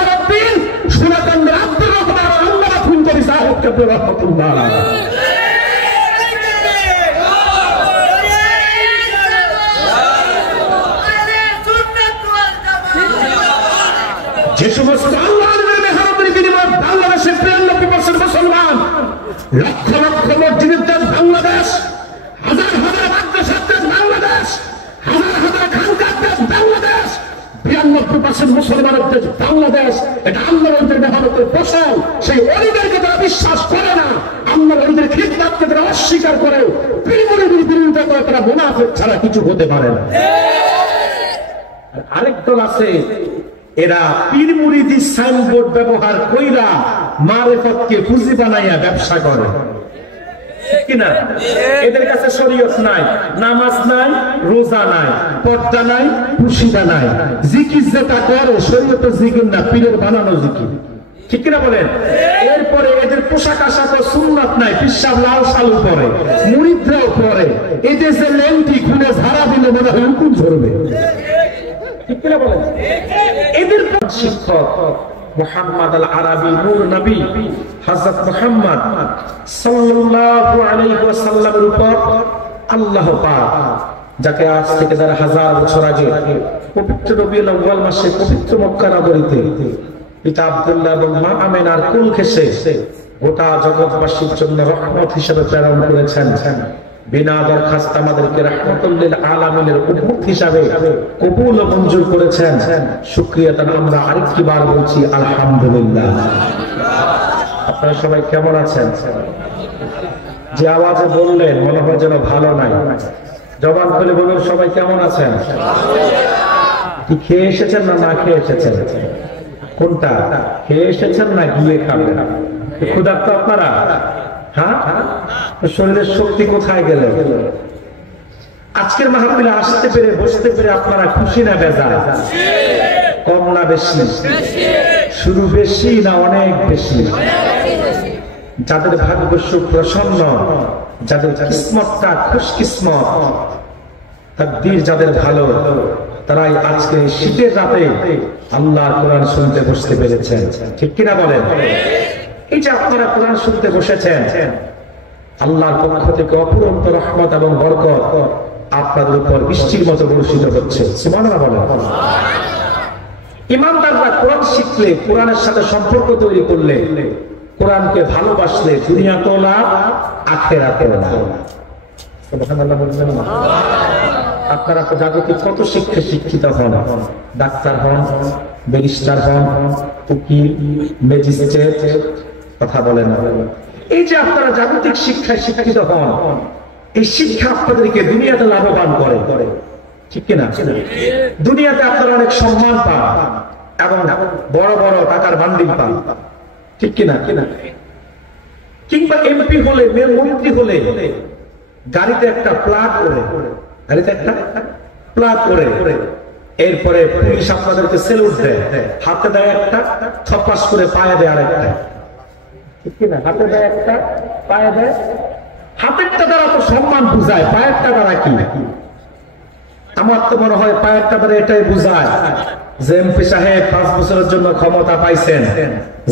বুরহানুদ্দিন সুরাকান্দের আব্দুর রহমান আল্লাহ ফুলতরি সাহেব কেবলা রাহমাতুল্লাহ। যে সমস্ত আল্লাহর মেহরবানির বিনিময়ে বাংলাদেশের 93% মুসলমান, লক্ষ লক্ষ মসজিদের দেশ বাংলাদেশ, হাজার হাজার মাদ্রাসার দেশ বাংলাদেশ, হাজার হাজার খানকার দেশ বাংলাদেশ, 92% মুসলমানের দেশ বাংলাদেশ। এটা আল্লাহর মেহরবানির ফসল। সেই ওলিদেরকে তারা বিশ্বাস করে না, আল্লাহর ওলিদের খিদমতকে তারা অস্বীকার করে, পীর-মুরিদের বিরোধিতা করে, তারা মুনাফিক ছাড়া কিছু হতে পারে না। আরেক দল আছে, এরা পীর মুরিদি সাইনবোর্ড ব্যবহার কইরা মারেফতকে পুঁজি বানাইয়া ব্যবসা করে, কিনা? এদের কাছে শরীয়ত নাই, নামাজ নাই, রোজা নাই, পর্দা নাই, পুশিদা নাই, জিকির যেটা করে শরীয়ত জিকির না, পীরের বানানো জিকির, ঠিক কিনা বলেন? এরপরে এদের পোশাক আশাক সুন্নাত নাই, পিসাব লাল শালু পরে, মুরিদরাও পরে। এদের যে লেন্টি খুলে ঝাড়া দিলে মনে হয় উকুন ঝরবে, ঠিক কিনা বলেন? এদের শিক্ষক মুহাম্মদ আল আরবি নূর নবী হযরত মুহাম্মদ সাল্লাল্লাহু আলাইহি ওয়াসাল্লামের উপর আল্লাহ পাক, যাকে আজ থেকে 1000 বছর আগে পবিত্র রবিউল আউয়াল মাসে পবিত্র মক্কা নগরীতে পিতা আব্দুল্লাহ এবং মা আমেনার কোল ঘেঁষে গোটা জগৎবাসীর জন্য রহমত হিসেবে প্রেরণ করেছেন। বিনা দরখাস্ত আমাদেরকে রাহমাতুল লিল আলামিনের উম্মত হিসাবে কবুল ও মঞ্জুর করেছেন। শুকরিয়া তার আমরা আরেকটি বার বলছি আলহামদুলিল্লাহ। আপনারা সবাই কেমন আছেন? যে আওয়াজে বললেন মনে হয় যেন ভালো নাই, জবান খুলে বলুন সবাই কেমন আছেন? কি খেয়ে এসেছেন না না খেয়ে এসেছেন? কোনটা? খেয়ে এসেছেন না গিয়ে খাবেন? ক্ষুধার্ত আপনারা? হ্যাঁ, শরীরের শক্তি কোথায় গেল? আজকের মাহফিলে আসতে পেরে বসতে পেরে আপনারা খুশি না বেজার? কম না বেশি? শুরু বেশি না অনেক বেশি? যাদের ভাগ্য সুপ্রসন্ন, যাদের কিসমতটা খুশকিসমত, তাকদীর যাদের ভালো, তারাই আজকে শীতের রাতে আল্লাহর কোরআন শুনতে বসতে পেরেছেন, ঠিক কিনা বলেন? এই যে আপনারা কোরআন শুনতে বসেছেন, আল্লাহর পক্ষ থেকে অফুরন্ত রহমত এবং বরকত আপনাদের উপর বৃষ্টির মতো বর্ষিত হচ্ছে। সুবহানাল্লাহ বলেন। ঈমানদাররা কোরআন শিখলে, কোরআনের সাথে সম্পর্ক তৈরি করলে, কোরআনকে ভালোবাসলে দুনিয়াতেও লাভ, আখিরাতেও লাভ। সুবহানাল্লাহ বলবেন না? আপনারা তো জাগতিক কত শিক্ষিত হন, ডাক্তার হন, ব্যারিস্টার হন, উকিল, ম্যাজিস্ট্রেট, কথা বলেন না। এই যে আপনারা জাগতিক শিক্ষায় শিক্ষিত হন, এই শিক্ষা আপনাদেরকে দুনিয়াতে লাভবান করে, ঠিক কিনা? দুনিয়াতে আপনারা অনেক সম্মান পান এবং বড় বড় টাকার বান্ডিল পান, ঠিক কিনা? কিংবা এমপি হলে, মন্ত্রী হলে গাড়িতে একটা প্লাগ করে, গাড়িতে একটা প্লাগ করে, এরপরে পুলিশ আপনাদেরকে সেলুট দেয়, হাতে দেয় একটা, থপাস করে পায়ে দেয় আরেকটা, ঠিক কিনা? হাতে দেয় একটা, পায়ে দেয়। হাতেরটা দ্বারা তো সম্মান বুঝায়, পায়েরটা দ্বারা কি? আমার তো মনে হয় পায়েরটা দ্বারা এটাই বুঝায় যে এমপি সাহেব 5 বছরের জন্য ক্ষমতা পাইছেন,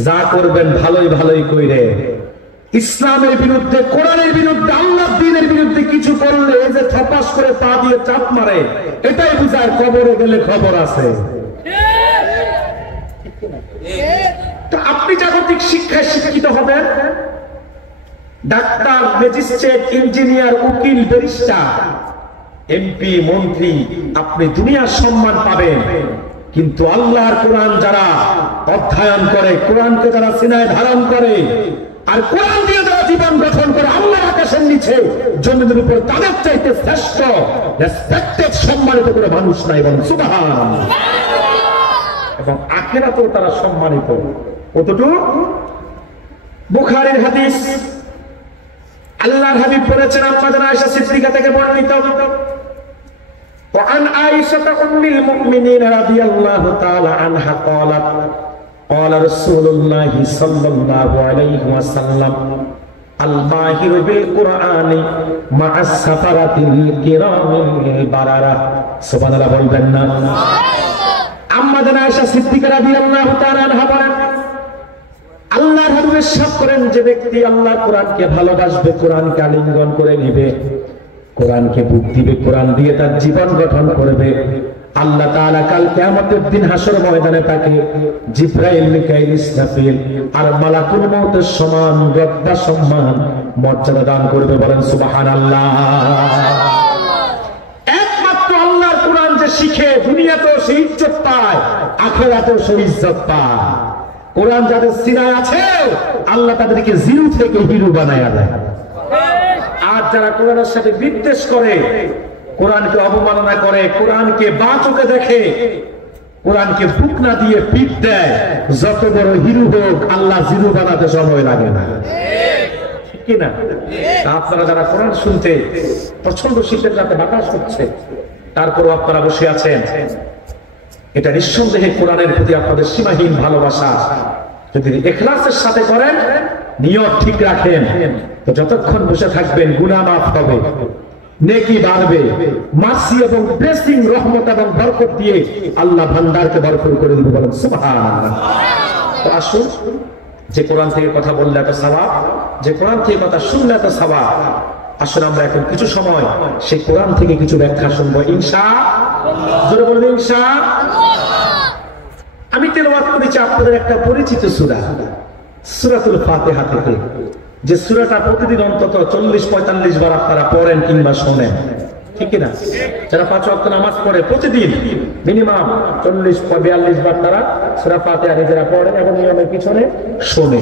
যা করবেন ভালোই ভালোই কইরে। ইসলামের বিরুদ্ধে, কোরআনের বিরুদ্ধে, আল্লাহর দ্বীনের বিরুদ্ধে কিছু করলে এই যে থপাস করে পা দিয়ে চাপ মারে, এটাই বুঝায় কবরে গেলে খবর আছে। তো আপনি জাগতিক শিক্ষায় শিক্ষিত হবেন, ডাক্তার, ম্যাজিস্ট্রেট, ইঞ্জিনিয়ার, উকিল, ব্যারিস্টার, এমপি, মন্ত্রী, আপনি দুনিয়ার সম্মান পাবেন। কিন্তু আল্লাহর কোরআন যারা অধ্যয়ন করে, কোরআনকে যারা সিনায় ধারণ করে, আর কোরআন দিয়ে যারা জীবন গঠন করে, আল্লাহর আকাশের নিচে জমিনের উপর তাদের চাইতে শ্রেষ্ঠ, রেসপেক্টেড, সম্মানিত করে মানুষ নাই, বলেন সুবহানাল্লাহ। এবং আখিরাতেও তারা সম্মানিত। কতটুকু? বুখারীর হাদিস, আল্লাহর হাবিব বলেছেন, আপনাদের আয়েশা সিদ্দিকা থেকে বর্ণিত, وعن عائشة أم المؤمنين رضي الله تعالى عنها قالت قال رسول الله صلى الله عليه وسلم الماهر بالقرآن مع السفرة الكرام البررة. সুবহানাল্লাহ বলবেন না? আম্মা জানা আয়েশা সিদ্দিকা রাদিয়াল্লাহু তাআলা আনহা বলেন, আল্লাহর হাবিব ইরশাদ করেন, যে ব্যক্তি আল্লাহর কোরআনকে ভালোবাসবে, কোরআনকে আলিঙ্গন করে নিবে, কোরআনকে বুক দিবে, কোরআন দিয়ে তার জীবন গঠন করবে, আল্লাহ তাআলা কাল কিয়ামতের দিন হাসর ময়দানে তাকে জিবরাইল, মিকাইল, ইসরাফিল আর মালাকুল মউতের সমান রত্না সম্মান মর্যাদা দান করবে। বলেন সুবহানাল্লাহ। একমাত্র আল্লাহর কোরআন যে শিখে দুনিয়াতেও সে ইজ্জত পায়, আখিরাতেও সে ইজ্জত পায়। কোরআন যাদের সিনায় আছে আল্লাহ তাদেরকে জিরো থেকে হিরো বানায়া দেয়। আর যারা কোরআনের সাথে বিদ্বেষ করে, কোরআনকে অবমাননা করে, কোরআনকে বাঁচকে দেখে, কোরআনকে বুক না দিয়ে পিঠ দেয়, যত বড় হিরো হোক আল্লাহ জিরো বানাতে সময় লাগে না, ঠিক কি না? আপনারা যারা কোরআন শুনতে প্রচন্ড শীতের রাতে বাতাস হচ্ছে, তারপরও আপনারা বসে আছেন, এটা নিঃসন্দেহে কোরআনের প্রতি আপনাদের সীমাহীন ভালোবাসা। যদি ইখলাসের সাথে করেন, নিয়ত ঠিক রাখেন, তো যতক্ষণ বসে থাকবেন গুনাহ মাফ হবে, নেকি বাড়বে, মাসি এবং ব্লেসিং, রহমত এবং বরকত দিয়ে আল্লাহ ভান্ডারকে ভরপুর করে দিবে। বলেন সুবহানাল্লাহ। তো আসুন, যে কোরআন থেকে কথা বললে এত সওয়াব, যে কোরআন থেকে কথা শুনলে এত সওয়াব, আসলে আমরা এখন কিছু সময় সেই কোরআন থেকে কিছু ব্যাখ্যা শুনবো ইনশাআল্লাহ। জোরে বলুন ইনশাআল্লাহ। আমি তেলাওয়াত করেছি আপনাদের একটা পরিচিত সূরা, সূরাতুল ফাতিহা থেকে, যে সূরাটা প্রতিদিন অন্তত 40-45 বার আপনারা পড়েন কিংবা শোনেন, ঠিক না? যারা 5 ওয়াক্ত নামাজ পড়ে প্রতিদিন মিনিমাম 40-42 বার তারা সূরা ফাতিহা নিজেরা পড়েন এবং নিয়মের পিছনে শোনে।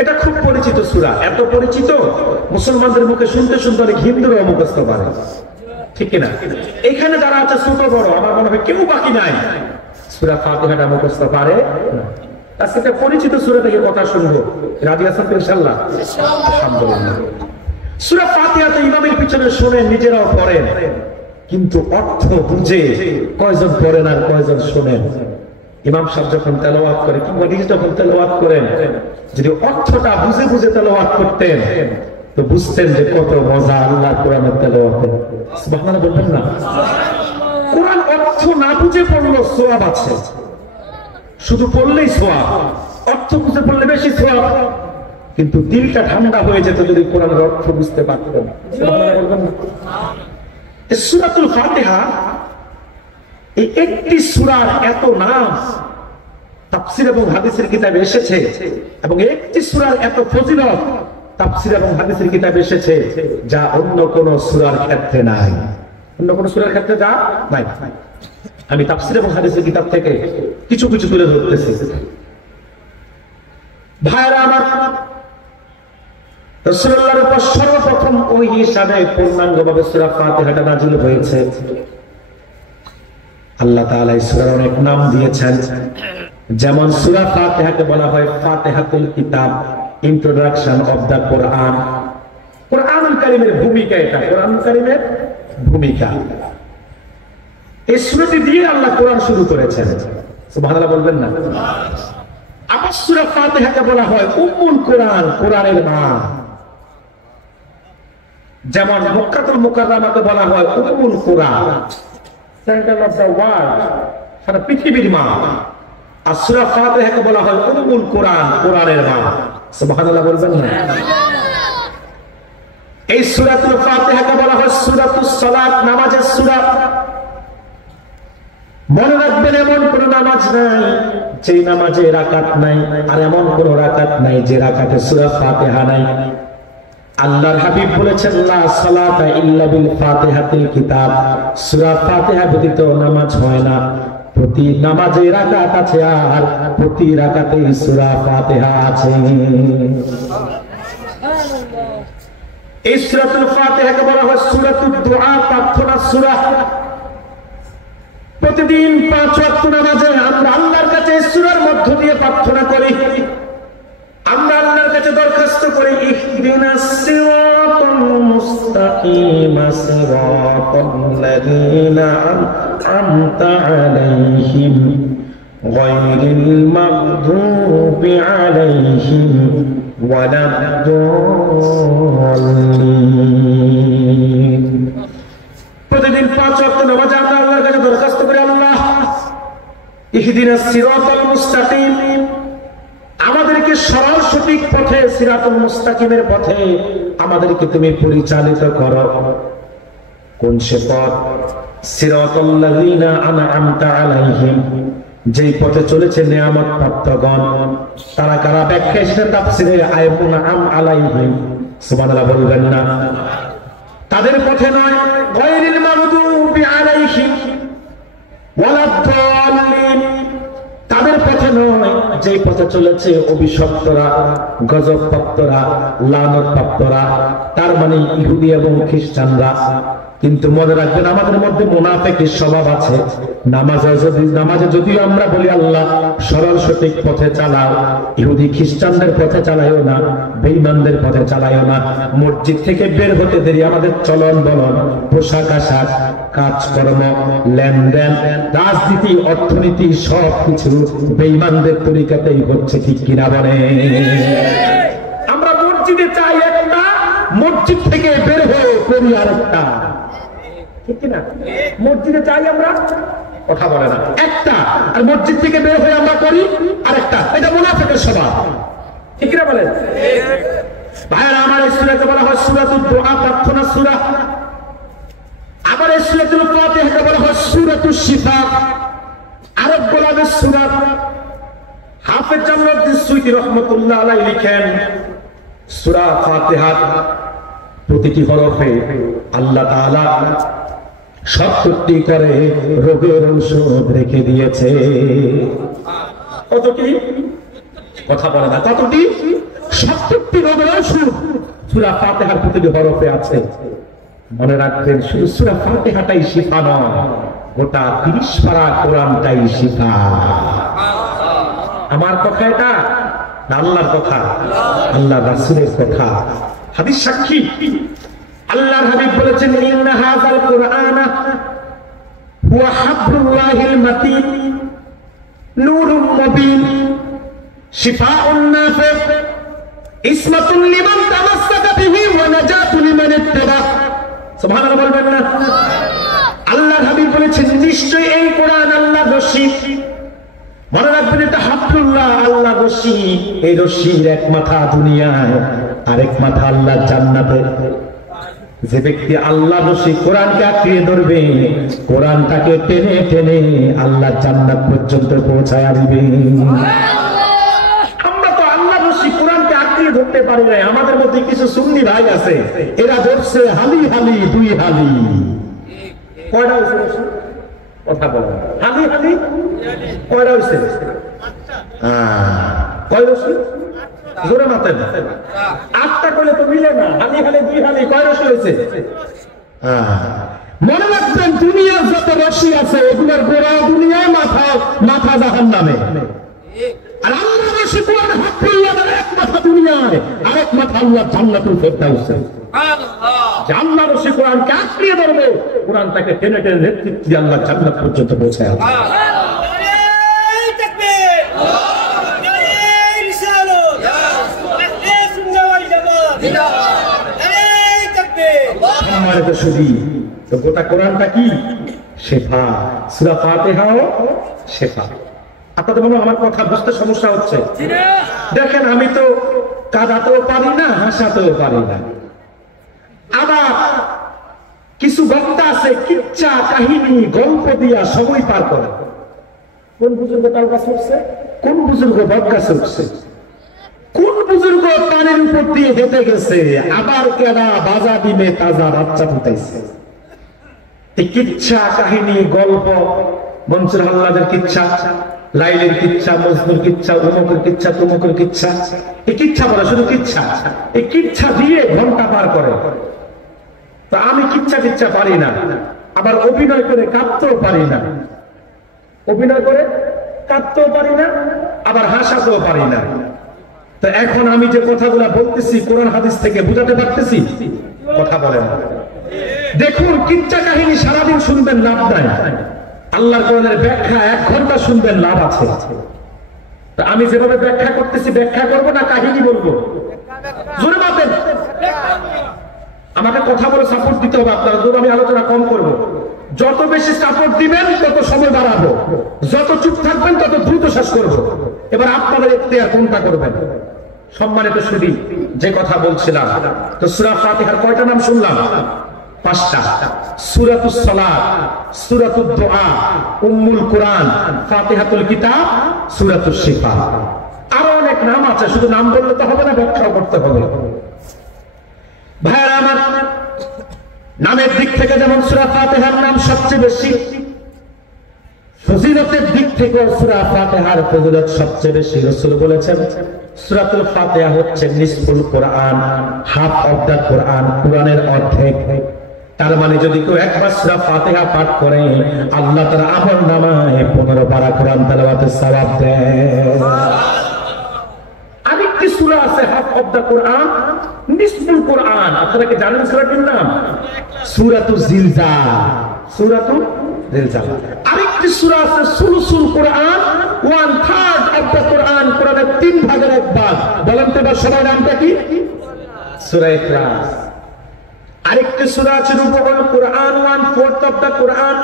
এটা খুব পরিচিত সূরা, এত পরিচিত মুসলমানদের মুখে শুনতে শুনতে অনেক হিন্দুরাও মুখস্থ পারে, ঠিক না? এখানে যারা আছে ছোট বড়, আমার মনে হয় কেউ বাকি নাই সূরা ফাতিহাটা মুখস্থ পারে। আজকে পরিচিত সূরা থেকে কথা শুনবো, রাজি আছেন তো ইনশাআল্লাহ? আলহামদুলিল্লাহ। সূরা ফাতিহাতে ইমামের পিছনে শোনেন, নিজেরাও পড়েন, কিন্তু অর্থ বুঝে কয়জন পড়েন আর কয়জন শোনেন? ইমাম সাহেব যখন তেলাওয়াত করে কিংবা নিজে যখন তেলাওয়াত করেন, যদি অর্থটা বুঝে বুঝে তেলাওয়াত করতেন তো বুঝতেন যে কত মজা আল্লাহর কোরআনের তেলাওয়াতে। সুবহানাল্লাহ বলবেন না? কোরআন অর্থ না বুঝে পড়লো সওয়াব আছে, শুধু পড়লেই সওয়াব, অর্থ বুঝে পড়লে বেশি সওয়াব, কিন্তু দিলটা ঠান্ডা হয়ে যেত যদি কোরআনের অর্থ বুঝতে পারতেন। সুবহানাল্লাহ বলবেন না? সূরাতুল ফাতিহা এই একটি সূরার এত নাম তাফসীর এবং হাদিসের কিতাবে এসেছে, এবং একটি সূরার এত ফজিলত তাফসীর এবং হাদিসের কিতাবে এসেছে যা অন্য কোন সূরার ক্ষেত্রে নাই। অন্য কোন সূরার ক্ষেত্রে যা নাই। আমি তাফসীর এবং হাদিসের কিতাব থেকে কিছু কিছু তুলে ধরতেছি। ভাইরা আমার, রাসূলুল্লাহর উপর সর্বপ্রথম ওই হিসাবে পূর্ণাঙ্গভাবে সূরা ফাতিহাটা নাযিল হয়েছে। আল্লাহ তাআলা এই সূরার অনেক নাম দিয়েছেন, যেমন সূরা ফাতিহাকে বলা হয় ফাতিহাতুল কিতাব, ইন্ট্রোডাকশন অফ দা কোরআন। কোরআনুল কারীমের ভূমিকা এটা, কোরআনুল কারীমের ভূমিকা। এই সূরাটি দিয়ে আল্লাহ কোরআন শুরু করেছেন। সুবহানাল্লাহ বলবেন না? আবার সূরা ফাতিহাকে বলা হয় উম্মুল কোরআন, কোরআনের মা। যেমন মক্কাতুল মুকাররমাকে বলা হয় উম্মুল কোরআন, সেন্টার অফ দা ওয়ার্ল্ড, সারা পৃথিবীর মা। আর সূরা ফাতিহাকে বলা হয় উম্মুল কোরআন, কোরআনের মা। সুবহানাল্লাহ বলবেন না? এই সূরাতুল ফাতিহাকে বলা হয় সূরাতুস সালাত, নামাজের সূরা। মনে রাখবেন, এমন কোন নামাজ নাই যে নামাজে রাকাত নাই, আর এমন কোন রাকাত নাই যে রাকাতে সূরা ফাতিহা নাই। আল্লাহর হাবিব বলেছেন লা সালাতা ইল্লা বিল ফাতিহাতিল কিতাব, সূরা ফাতিহা ব্যতীত নামাজ হয় না। প্রতি নামাজে রাকাত আছে, আর প্রতি রাকাতে সূরা ফাতিহা আছে। এই সূরাতুল ফাতিহাকে বলা হয় সূরাতুদ দুআ, প্রার্থনার সূরা। প্রতিদিন 5 ওয়াক্ত নামাজে আমরা আল্লাহর কাছে এই সূরার মধ্য দিয়ে প্রার্থনা করি। আমরা আল্লাহর কাছে দরখাস্ত করি ইহদিনাস সিরাতাল মুস্তাকিম, সিরাতাল্লাযীনা আন'আমতা আলাইহিম গায়রিল মাগদুবি আলাইহিম ওয়ালাদ-দাল্লিন। প্রতিদিন 5 ওয়াক্ত নামাজে আমরা আল্লাহর কাছে দরখাস্ত করি, আল্লাহ ইহদিনাস সিরাতাল মুস্তাকিম, আমাদেরকে সরল সঠিক পথে, সিরাতুল মুস্তাকিমের পথে আমাদেরকে তুমি পরিচালিত করো। কোন সে পথ? সিরাতাল লাযিনা আনআমতা আলাইহিম, যেই পথে চলেছে নিয়ামত প্রাপ্তগণ। তারা কারা? ব্যাখ্যা এসেছে তাফসীরে আম আলাইহিম, সুবহানাল্লাহ বলবেন না? তাদের পথে নয়, গায়রিল মাগদুবি আলাইহিম ওয়ালাদ-দাল্লিন, তাদের পথে নয় যেই পথে চলেছে অভিশপ্তরা, গজবপ্রাপ্তরা, লানতপ্রাপ্তরা, তার মানে ইহুদি এবং খ্রিস্টানরা। কিন্তু মনে রাখবেন, আমাদের মধ্যে মুনাফিকের স্বভাব আছে। নামাজে যদিও আমরা বলি আল্লাহ সরল সঠিক পথে চালাও, ইহুদি খ্রিস্টানদের পথে চালাইও না, বেঈমানদের পথে চালাইও না। মসজিদ থেকে বের হতে দেরি আমাদের চলন বলন, পোশাক আশাক, কাজকর্ম, লেনদেন, রাজনীতি, অর্থনীতি সবকিছু বেঈমানদের তরিকাতেই হচ্ছে, ঠিক কিনা বলে? আমরা মসজিদে চাই একটা, মসজিদ থেকে বের হয়ে করি আরেকটা, ঠিক কিনা? মসজিদে চাই আমরা, কথা বলে না, একটা, আর মসজিদ থেকে বের হয়ে আমরা করি আরেকটা। এটা মুনাফিকের স্বভাব, ঠিক কিনা বলেন? ভাইরা আমার, এই সূরাতে বলা হয় সূরাতুদ দুআ, প্রার্থনা সূরা। আবার এই সূরাতুল ফাতিহাকে বলা হয় সূরাতুশ শিফা, আরব গোলামের সূরা। হাফেজ জালালউদ্দিন সুয়ুতী রাহমাতুল্লাহ আলাইহি লিখেন, সূরা ফাতিহা প্রতিটি হরফে আল্লাহ তাআলা ৭০টি করে রোগের ঔষধ রেখে দিয়েছে। কতটি? কথা বলে না, কতটি? ৭০টি রোগের ঔষধ সূরা ফাতিহার প্রতিটি হরফে আছে। মনে রাখবেন, শুধু সূরা ফাতিহাটাই শিফা নয়, গোটা ৩০ পারা কোরআনটাই শিফা। আমার কথা এটা না আল্লাহর কথা, আল্লাহ রাসূলের কথা। হাদিস সাক্ষী, আল্লাহর হাবিব বলেছেন, ইন্না হাযাল কুরআনা হুয়া হাবলুল্লাহিল মাতিন নূরুম মুবিন শিফাউন নাফি ইসমাতুন লিমান তামাসসাকা বিহি ওয়া নাজাতুন লিমান ইত্তাবা। সুবহানাল্লাহ বলবেন না? আল্লাহর হাবিব বলেছেন, নিশ্চয়ই এই কোরআন আল্লাহর রশি। মনে রাখবেন, এটা হাবলুল্লাহ, আল্লাহর রশি। এই রশির এক মাথা দুনিয়ায়, আরেক মাথা আল্লাহর জান্নাতে। যে ব্যক্তি আল্লাহ রশি কোরআনকে আঁকড়িয়ে ধরবে, কোরআনটাকে টেনে টেনে আল্লাহ জান্নাত পর্যন্ত পৌঁছায় দিবে। আমরা তো আল্লাহ রশি কোরআনকে আঁকড়িয়ে ধরতে পারি না। আমাদের মধ্যে কিছু সুন্নি ভাই আছে, এরা ধরছে হালি হালি, দুই হালি। কয়টা হয়েছে? কথা বলো, হালি হালি কয়টা হয়েছে? কয় রশি? জোরে মাতেন। ৮টা করলে তো মিলে না। হালি হালি, দুই হালি, কয় রশি হয়েছে? মনে রাখবেন, দুনিয়ার যত রশি আছে এগুলোর গোড়া দুনিয়ায়, মাথা মাথা জাহান্নামে। আর আল্লাহর রশি কোরআন হাবলুল্লাহ, এক মাথা দুনিয়ায়, আরেক মাথা আল্লাহ জান্নাতুল ফেরদাউসে। আল্লাহর রশি কোরআনকে আঁকড়িয়ে ধরবে, কোরআনটাকে টেনে টেনে নেতৃত্ব দিয়ে আল্লাহ জান্নাত পর্যন্ত পৌঁছায়। গোটা কোরআনটা কি? শেফা। সূরা ফাতিহাও শেফা। আপনাদের মনে আমার কথা বুঝতে সমস্যা হচ্ছে? দেখেন, আমি তো কাঁদাতেও পারি না, হাসাতেও পারি না। আবার কিছু বক্তা আছে কিচ্ছা কাহিনী গল্প দিয়া সময় পার করে। কোন বুজুর্গ তার কাছে উঠছে? কোন বুজুর্গ বট গাছে উঠছে? কোন বুজুর্গ পানির উপর দিয়ে হেঁটে গেছে? আবার কেনা বাজা ডিমে তাজা বাচ্চা ফুটাইছে। এই কিচ্ছা কাহিনী গল্প, মনসুর হাল্লাদের কিচ্ছা, লাইলের কিচ্ছা, মজনুর কিচ্ছা, অমুকের কিচ্ছা, তমুকের কিচ্ছা, এই কিচ্ছা বলে শুধু কিচ্ছা। এই কিচ্ছা দিয়ে ঘন্টা পার করে। তো আমি কিচ্ছা কিচ্ছা পারি না, আবার অভিনয় করে কাঁদতেও পারি না। অভিনয় করে কাঁদতেও পারি না, আবার হাসাতেও পারি না। তো এখন আমি যে কথাগুলো বলতেছি কোরআন হাদিস থেকে বুঝাতে পারতেছি? কথা বলেন। দেখুন, কিচ্ছা কাহিনী সারাদিন শুনবেন, লাভ নাই। আল্লাহর কোরআনের ব্যাখ্যা 1 ঘন্টা শুনবেন, লাভ আছে। তো আমি যেভাবে ব্যাখ্যা করতেছি, ব্যাখ্যা করবো না কাহিনী বলবো? জোরে বলেন। আমাকে কথা বলে সাপোর্ট দিতে হবে আপনারা। আমি আলোচনা কম করবো। যত বেশি সাপোর্ট দিবেন তত সময় বাড়াবো, যত চুপ থাকবেন তত দ্রুত শেষ করব। এবার আপনাদের ইখতিয়ার কোনটা করবেন। সম্মানিত সুধী, যে কথা বলছিলাম, তো সূরা ফাতিহার কয়টা নাম শুনলাম? 5টা। সূরাতুস সালাত, সূরাতুদ দুআ, উম্মুল কুরআন, ফাতিহাতুল কিতাব, সূরাতুশ শিফা। আরো অনেক নাম আছে, শুধু নাম বললে তো হবে না, ব্যাখ্যা করতে হবে। ভাইরা আমার, নামের দিক থেকে যেমন সূরা ফাতিহার নাম সবচেয়ে বেশি, ফজিলতের দিক থেকে সূরা ফাতিহার ফজিলত সবচেয়ে বেশি। রাসূল বলেছেন সূরাতুল ফাতিহা হচ্ছে নিসফুল কোরআন, হাফ অফ দা কোরআন, কোরআনের অর্ধেক। তার মানে যদি কেউ একবার সূরা ফাতিহা পাঠ করে, আল্লাহ তার আমলনামায় 15 পারা কোরআন তেলাওয়াতের সওয়াব দেন। আরেকটি সূরা আছে হাফ অফ দা কোরআন, নিসফুল কোরআন। আপনারা কি জানেন সূরাটির নাম? সূরাতুল জিলজাল। সূরাতুল জিলজাল। আরেকটি সূরা আছে সুলুসুল কোরআন, 1/3 অফ দা কোরআন, কোরআনের 3 ভাগের 1 ভাগ। বলেন তো এবার সবাই নামটা কি? সূরা ইখলাস। আরেকটি সূরা আছে রুবুল কোরআন, 1/4 অফ দা কোরআন,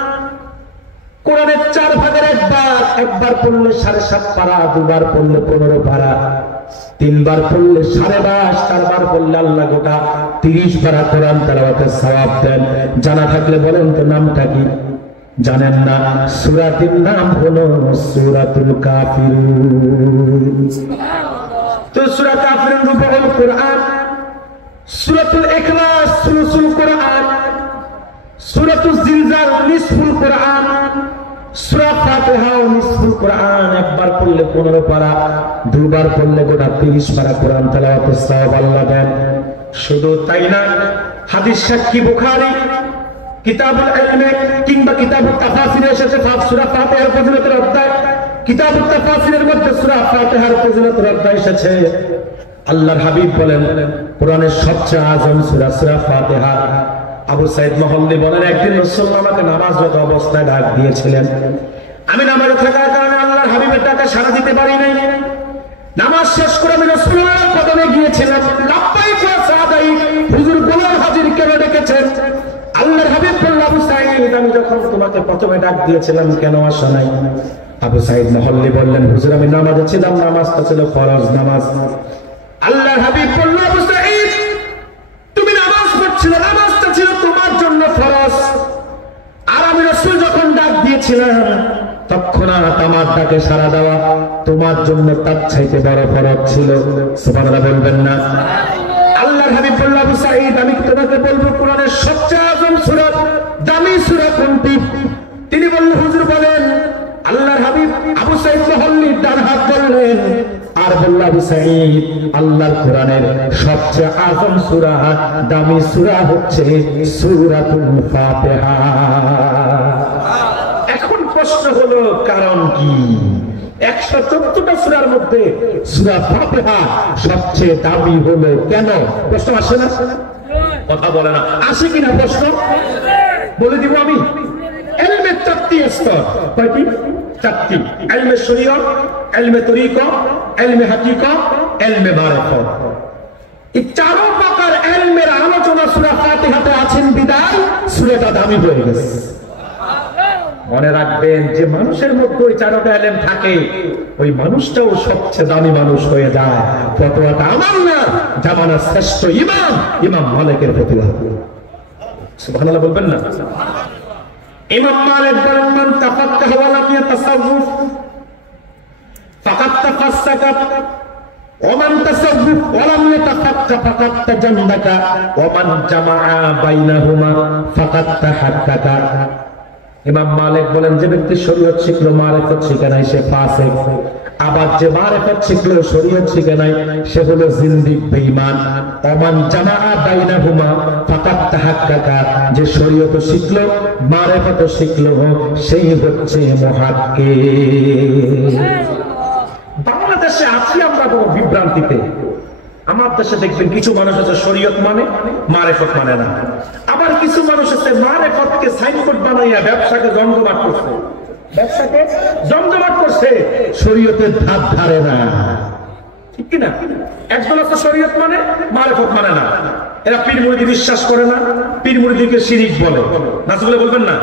কোরআনের 4 ভাগের 1 ভাগ। একবার পড়লে 7.5 পারা, দুবার পড়লে 15 পারা, 3 বার পড়লে 12.5, 4 বার পড়লে আল্লাহ গোটা 30 পারা কোরআন তেলাওয়াতের সওয়াব দেন। জানা থাকলে বলেন তো নামটা কি? জানেন না? সূরাটির নাম হলো সূরাতুল কাফিরুন। তো সূরা কাফিরুন রুবুল কোরআন, সূরাতুল ইখলাস সুলুসুল কোরআন, সূরাতুল জিলজাল নিসফুল কোরআন, সূরা ফাতিহা নিসফুল কোরআন। একবার পড়লে 15 পারা, দুবার পড়লে গোটা 30 পারা কোরআন তেলাওয়াতের সওয়াব আল্লাহ দেন। শুধু তাই না, হাদিস সাক্ষী বুখারী কিতাবুল ইলমে কিংবা কিতাবুত তাফসিরে এসেছে সূরা ফাতিহার ফজিলতের অধ্যায়। কিতাবুত তাফসিরের মধ্যে সূরা ফাতিহার ফজিলতের অধ্যায় এসেছে। আল্লাহর হাবিব বলেন কোরআনের সবচেয়ে আযম সূরা সূরা ফাতিহা। আবু সাইদ মহল্লি বলেন একদিন রাসূলুল্লাহ আমাকে নামাজরত অবস্থায় ডাক দিয়েছিলেন। আমি নামাজে থাকার কারণে আল্লাহর হাবিবের ডাকে সাড়া দিতে পারি নাই। নামাজ শেষ করে আমি রাসূলুল্লাহর কদমে গিয়েছিলাম। লাব্বাইক ওয়া সাদাইক, হুজুর গোলাম হাজির কেন ডেকেছেন? আল্লাহর হাবিব বললেন আবু সাইদ, আমি যখন তোমাকে প্রথমে ডাক দিয়েছিলাম কেন আসো নাই? আবু সাইদ মহল্লি বললেন হুজুর আমি নামাজে ছিলাম, নামাজটা ছিল ফরজ নামাজ। আল্লাহর হাবিব বললেন আবু সাইদ তুমি নামাজ পড়ছিলে, নামাজটা ছিল তোমার জন্য ফরজ, আর আমি রাসূল যখন ডাক দিয়েছিলাম তৎক্ষণাৎ আমার ডাকে সাড়া দেওয়া তোমার জন্য তার চাইতে বড় ফরজ ছিল। সুবহানাল্লাহ বলবেন না? আল্লাহর হাবিব বললেন আবু সাইদ আমি তোমাকে বলবো কোরআনের সবচেয়ে আযম সূরা, দামি সূরা কোনটি? তিনি বললেন হুজুর বলেন। আল্লাহর হাবিব আবু সাইদ মহল্লির ডান হাত ধরলেন আর বললেন আবু সাইদ আল্লাহর কোরআনের সবচেয়ে আযম সূরা, দামি সূরা হচ্ছে সূরাতুল ফাতিহা। এখন প্রশ্ন হলো কারণ কি? 114টা সূরার মধ্যে সূরা ফাতিহা সবচেয়ে দামি হলো কেন? প্রশ্ন আসে না? কথা বলে না, আসে কিনা প্রশ্ন? বলে দিব আমি। ইলমের 4টি স্তর। কয়টি? 4টি। ইলমে শরীয়ত, ইলমে তরিকত, ইলমে হাকিকত, ইলমে মারিফত। এই 4 প্রকার ইলমের আলোচনা সূরা ফাতিহাতে আছেন বিদায় সূরাটা দামি হয়ে গেছে। মনে রাখবেন যে মানুষের মধ্যে ওই 4টা ইলম থাকে, ওই মানুষটাও সবচেয়ে দামি মানুষ হয়ে যায়। ফতোয়াটা আমার না, জামানার শ্রেষ্ঠ ইমাম মালিকের ফতোয়া। সুবহানাল্লাহ বলবেন না? ইমাম মালিক বলেন মান তাফাক্কাহা ওয়া লাম ইয়াতাসাররাফ ফাকাদ তাফাসসাকা ওয়া মান তাসাররাফ ওয়া লাম ইয়াতাফাক্কা ফাকাদ তাজান্নাকা ওয়া মান জামাআ বাইনাহুমা ফাকাদ তাহাক্কাকা। ইমাম মালিক বলেন যে ব্যক্তি শরীয়ত শিখলো মারিফত শিখে নাই সে ফাসিক, আবার যে মারিফত শিখলো শরীয়ত শিখে নাই সে হলো জিন্দিক বেঈমান। ওমান জামাআ বাইনাহুমা ফাকাদ তাহাক্কাকা, যে শরীয়ত শিখলো মারিফত শিখলো সেই হচ্ছে মুহাক্কিক। বাংলাদেশে আছি আমরা বড় বিভ্রান্তিতে। আমার দেশে দেখবেন কিছু মানুষ আছে শরীয়ত মানে মারিফত মানে না, আবার কিছু মানুষ আছে মারিফতকে সাইনবোর্ড বানাইয়া ব্যবসাকে জমজমাট করছে, ব্যবসাকে জমজমাট করছে, শরীয়তের ধার ধারে না। ঠিক কিনা? একজন আছে শরীয়ত মানে মারিফত মানে না, এরা পীর মুরিদি বিশ্বাস করে না, পীর মুরিদিকে শিরিক বলে, নাজুলে বলবেন না।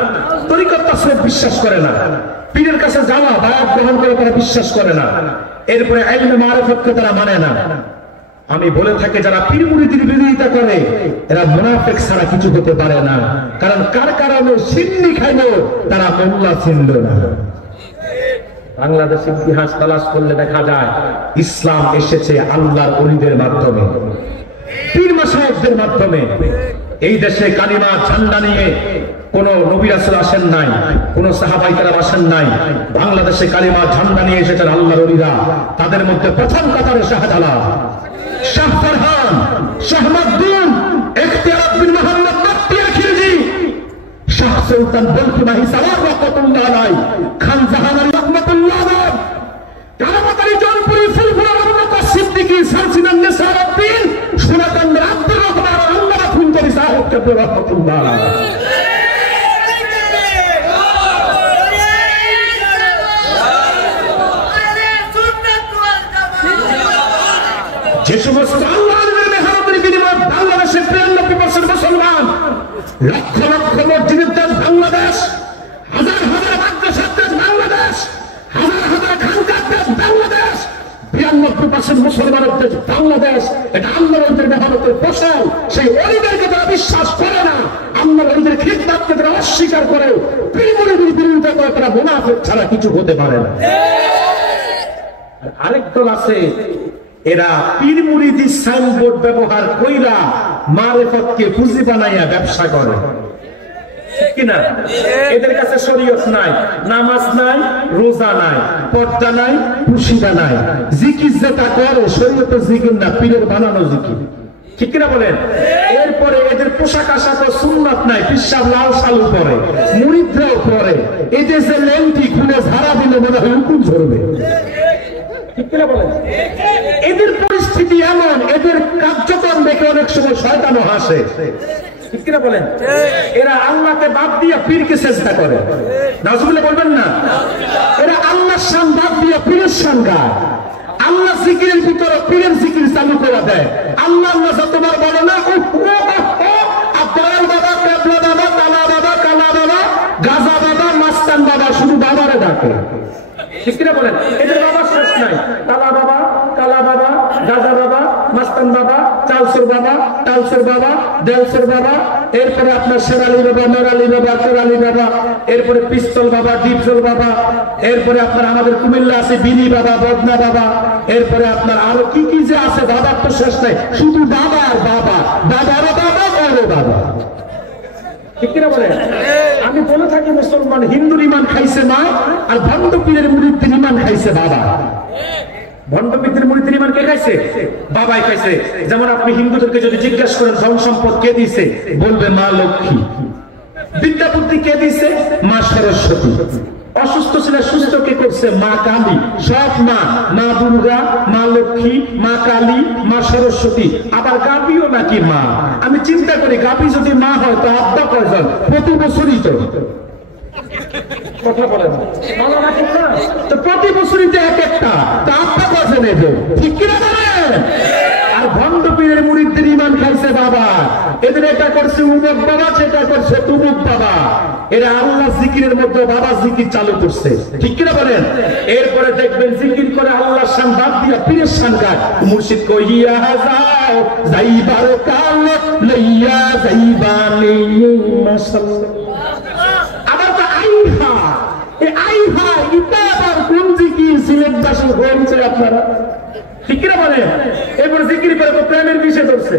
তরিকত তাসরিফ বিশ্বাস করে না, পীরের কাছে যাওয়া বায়াত গ্রহণ করে তারা বিশ্বাস করে না। এরপরে ইলমে মারিফতকে তারা মানে না। আমি বলে থাকি যারা পীর মুরিদির বিরোধিতা করে এরা মুনাফিক ছাড়া কিছু হতে পারে না, কারণ কার কারণে সিন্নি খাইলো তারা মোল্লা চিনল না। বাংলাদেশের ইতিহাস তালাশ করলে দেখা যায় ইসলাম এসেছে আল্লাহর ওলিদের মাধ্যমে, পীর মাশায়েখদের মাধ্যমে। এই দেশে কালিমা ঝান্ডা নিয়ে কোন নবী রাসূল আসেন নাই, কোন সাহাবায়ে কেরাম আসেন নাই। বাংলাদেশে কালিমা ঝান্ডা নিয়ে এসেছেন আল্লাহর ওলিরা। তাদের মধ্যে প্রথম কাতারে শাহজালাল, শাহ ফরহান, শাহ মাকদুম, ইখতিয়ার বিন মুহাম্মদ মাকতিয়া খিলজি, শাহ সুলতান বলকি মাহি সাওয়ার রাহমাতুল্লাহ আলাইহি, খান জাহান রাহমাতুল্লাহ আলাইহি, কারামাতারি জনপুরি ফুলফুলা রহমত সিদ্দিকী সালসিনান নিসারউদ্দিন সুনাকান্দ আব্দুর রহমান আল্লাহ ফুলকরি সাহেব কেবল রাহমাতুল্লাহ আলাইহি। যে সমস্ত আল্লাহর মেহরবানির বিনিময়ে বাংলাদেশে 93% মুসলমান, লক্ষ লক্ষ মসজিদের দেশ বাংলাদেশ, হাজার হাজার মাদ্রাসার দেশ বাংলাদেশ, হাজার হাজার খানকার দেশ বাংলাদেশ, 92% মুসলমানের দেশ বাংলাদেশ। এটা আল্লাহর মেহরবানির ফসল। সেই ওলিদেরকে তারা বিশ্বাস করে না, আল্লাহর ওলিদের খিদমতকে তারা অস্বীকার করে, পীর মুরিদির বিরোধিতা করে, তারা মুনাফিক ছাড়া কিছু হতে পারে না। আরেক দল আছে, এরা পীর মুরিদি সাইনবোর্ড ব্যবহার কইরা মারিফতকে পুঁজি বানাইয়া ব্যবসা করে, কিনা? এদের কাছে শরীয়ত নাই, নামাজ নাই, রোজা নাই, পর্দা নাই, খুশিদা নাই। জিকির যেটা করে শরীয়তে জিকির না, পীরের বানানো জিকির, ঠিক কিনা বলেন? এরপরে এদের পোশাক আশাক সুন্নাত নাই, পিসাব লাল শালু পরে, মুরিদরাও পরে। এদের যে লেংটি খুলে ঝাড়া দিলে মনে হয় হুকুম ঝরবে, ঠিক কিনা বলেন? এদের পরিস্থিতি এমন, এদের কার্যক্রম দেখে অনেক সময় শয়তানও হাসে, ঠিক কিনা বলেন? এরা আল্লাহকে বাদ দিয়ে পীরকে সেজদা করে, নাউজুবিল্লাহ বলবেন না? এরা আল্লাহর শান বাদ দিয়ে পীরের শান গায়, আল্লাহ জিকিরের ভিতরে পীরের জিকির চালু করে দেয়। আল্লাহ আল্লাহ তোমার বলে না আব্দুল বাবা, কেবলা বাবা, তালা বাবা, কালা বাবা, গাজা বাবা, মাস্তান বাবা, শুধু বাবারে ডাকে, ঠিক কিনা বলেন? এদের বাবার শেষ নাই। তালা বাবা, কালা বাবা, গাজা বাবা, মাস্তান বাবা, চালসুর বাবা, টালসুর বাবা, দেলসুর বাবা, এরপরে আপনার শেরালি বাবা, মেরালি বাবা, কেরালি বাবা, এরপরে পিস্তল বাবা, ডিপজল বাবা, এরপরে আপনার আমাদের কুমিল্লা আছে বিনি বাবা, বদনা বাবা, এরপরে আপনার আরো কি কি যে আছে, বাবার তো শেষ নাই, শুধু বাবা আর বাবা, বাবারও বাবা, ওরও বাবা, ঠিক কিনা বলেন? আমি বলে থাকি মুসলমান হিন্দুর ইমান খাইছে মা, আর ভণ্ড পীরের মুরিদের ইমান খাইছে বাবা। ভণ্ড পীরের মুরিদের ইমান কে খাইছে? বাবাই খাইছে। যেমন আপনি হিন্দুদেরকে যদি জিজ্ঞাসা করেন ধন সম্পদ কে দিছে, বলবে মা লক্ষ্মী। বিদ্যা বুদ্ধি কে দিছে? মা সরস্বতী। অসুস্থ ছিল সুস্থ কে করছে? মা কালী। সব মা, মা দুর্গা, মা লক্ষ্মী, মা কালী, মা সরস্বতী। আবার গাভীও নাকি মা। আমি চিন্তা করি গাভী যদি মা হয় তো আব্বা কয়জন? প্রতি বছরই তো কথা বলে না, তো প্রতি বছরই তো এক একটা, তো আব্বা কয়জন এবে, ঠিক কিনা বলেন? আর ভণ্ড পীরের মুরিদদের ইমান খাইছে বাবা। এদের এটা করছে উমুক বাবা, সেটা করছে তুমুক বাবা। এরা আল্লাহ জিকিরের মধ্যে বাবা জিকির চালু করছে, ঠিক কিনা বলেন? এরপরে দেখবেন জিকির করে আল্লাহর শান বাদ দিয়া পীরের শান গায়। মুর্শিদ কইয়া যাও যাইবার কাল লইয়া যাইবানি মাশাআল্লাহ। আবার তো আইহা, এই আইহা এটা আবার কোন জিকির সিলেটবাসী হয়েছে আপনারা, ঠিক কিনা বলেন? এরপরে জিকির করে তো প্রেমের বিষয় ধরছে।